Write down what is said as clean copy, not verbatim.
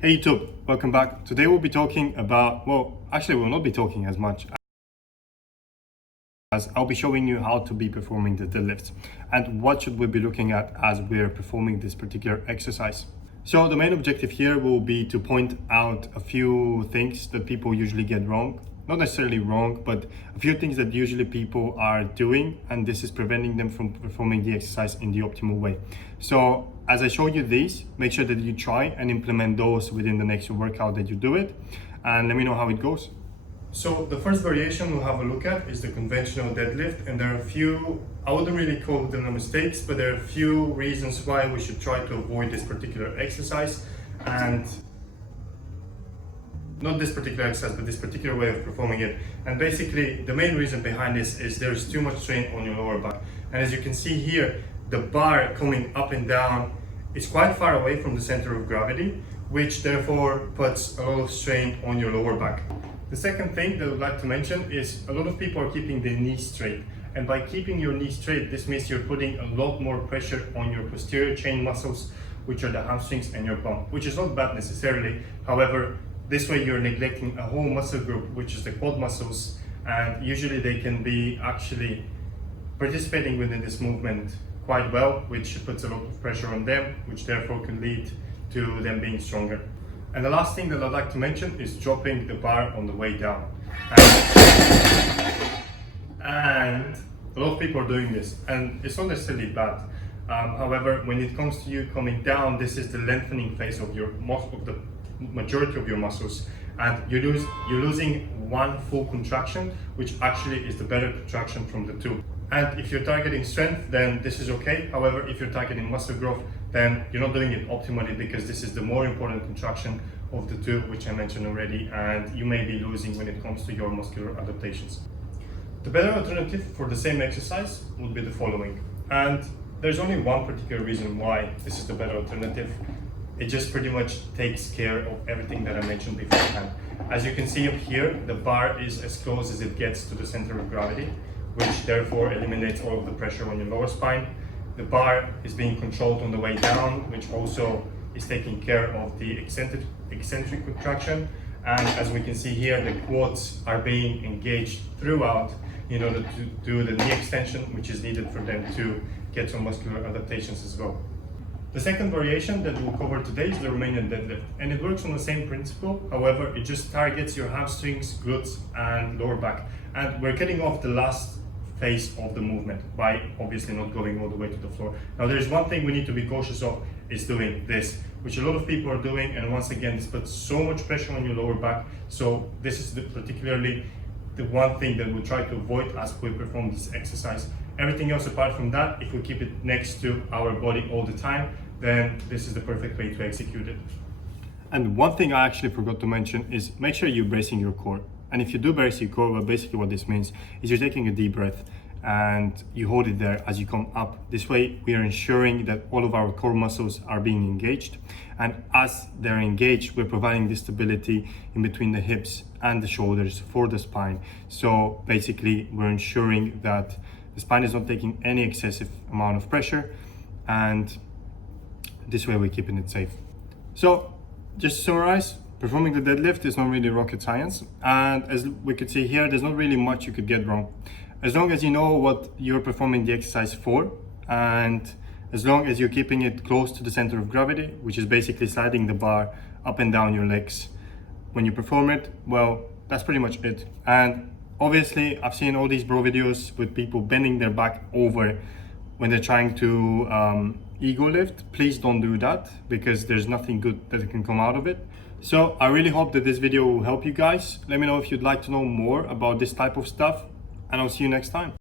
Hey YouTube, welcome back. Today we'll be talking about, well, actually we'll not be talking as much as I'll be showing you how to be performing the deadlifts and what should we be looking at as we're performing this particular exercise. So the main objective here will be to point out a few things that people usually get wrong. Not necessarily wrong, but a few things that usually people are doing, and this is preventing them from performing the exercise in the optimal way. So as I show you these, make sure that you try and implement those within the next workout that you do it, and let me know how it goes. So the first variation we'll have a look at is the conventional deadlift, and there are a few, I wouldn't really call them mistakes, but there are a few reasons why we should try to avoid this particular exercise, and not this particular exercise, but this particular way of performing it. And basically the main reason behind this is there's too much strain on your lower back. And as you can see here, the bar coming up and down is quite far away from the center of gravity, which therefore puts a lot of strain on your lower back. The second thing that I would like to mention is a lot of people are keeping their knees straight. And by keeping your knees straight, this means you're putting a lot more pressure on your posterior chain muscles, which are the hamstrings and your bum, which is not bad necessarily. However, this way you're neglecting a whole muscle group, which is the quad muscles, and usually they can be actually participating within this movement quite well, which puts a lot of pressure on them, which therefore can lead to them being stronger. And the last thing that I'd like to mention is dropping the bar on the way down. And a lot of people are doing this, and it's not necessarily bad. However, when it comes to you coming down, this is the lengthening phase of your the majority of your muscles, and you're losing one full contraction, which actually is the better contraction from the two. And if you're targeting strength, then this is okay. However, if you're targeting muscle growth, then you're not doing it optimally, because this is the more important contraction of the two, which I mentioned already, and you may be losing when it comes to your muscular adaptations. The better alternative for the same exercise would be the following, and there's only one particular reason why this is the better alternative. It just pretty much takes care of everything that I mentioned beforehand. As you can see up here, the bar is as close as it gets to the center of gravity, which therefore eliminates all of the pressure on your lower spine. The bar is being controlled on the way down, which also is taking care of the eccentric contraction. And as we can see here, the quads are being engaged throughout in order to do the knee extension, which is needed for them to get some muscular adaptations as well. The second variation that we'll cover today is the Romanian deadlift, and it works on the same principle. However, it just targets your hamstrings, glutes and lower back, and we're getting off the last phase of the movement by obviously not going all the way to the floor. Now there's one thing we need to be cautious of, is doing this, which a lot of people are doing, and once again this puts so much pressure on your lower back. So this is particularly the one thing that we'll try to avoid as we perform this exercise. Everything else apart from that, if we keep it next to our body all the time, then this is the perfect way to execute it. And one thing I actually forgot to mention is make sure you're bracing your core. And if you do brace your core, well, basically what this means is you're taking a deep breath and you hold it there as you come up. This way we are ensuring that all of our core muscles are being engaged, and as they're engaged, we're providing the stability in between the hips and the shoulders for the spine. So basically we're ensuring that the spine is not taking any excessive amount of pressure, and this way we're keeping it safe. So just to summarize, performing the deadlift is not really rocket science, and as we could see here, there's not really much you could get wrong. As long as you know what you're performing the exercise for, and as long as you're keeping it close to the center of gravity, which is basically sliding the bar up and down your legs when you perform it, well, that's pretty much it. And obviously I've seen all these bro videos with people bending their back over when they're trying to ego lift. Please don't do that, because there's nothing good that can come out of it. So I really hope that this video will help you guys. Let me know if you'd like to know more about this type of stuff, and I'll see you next time.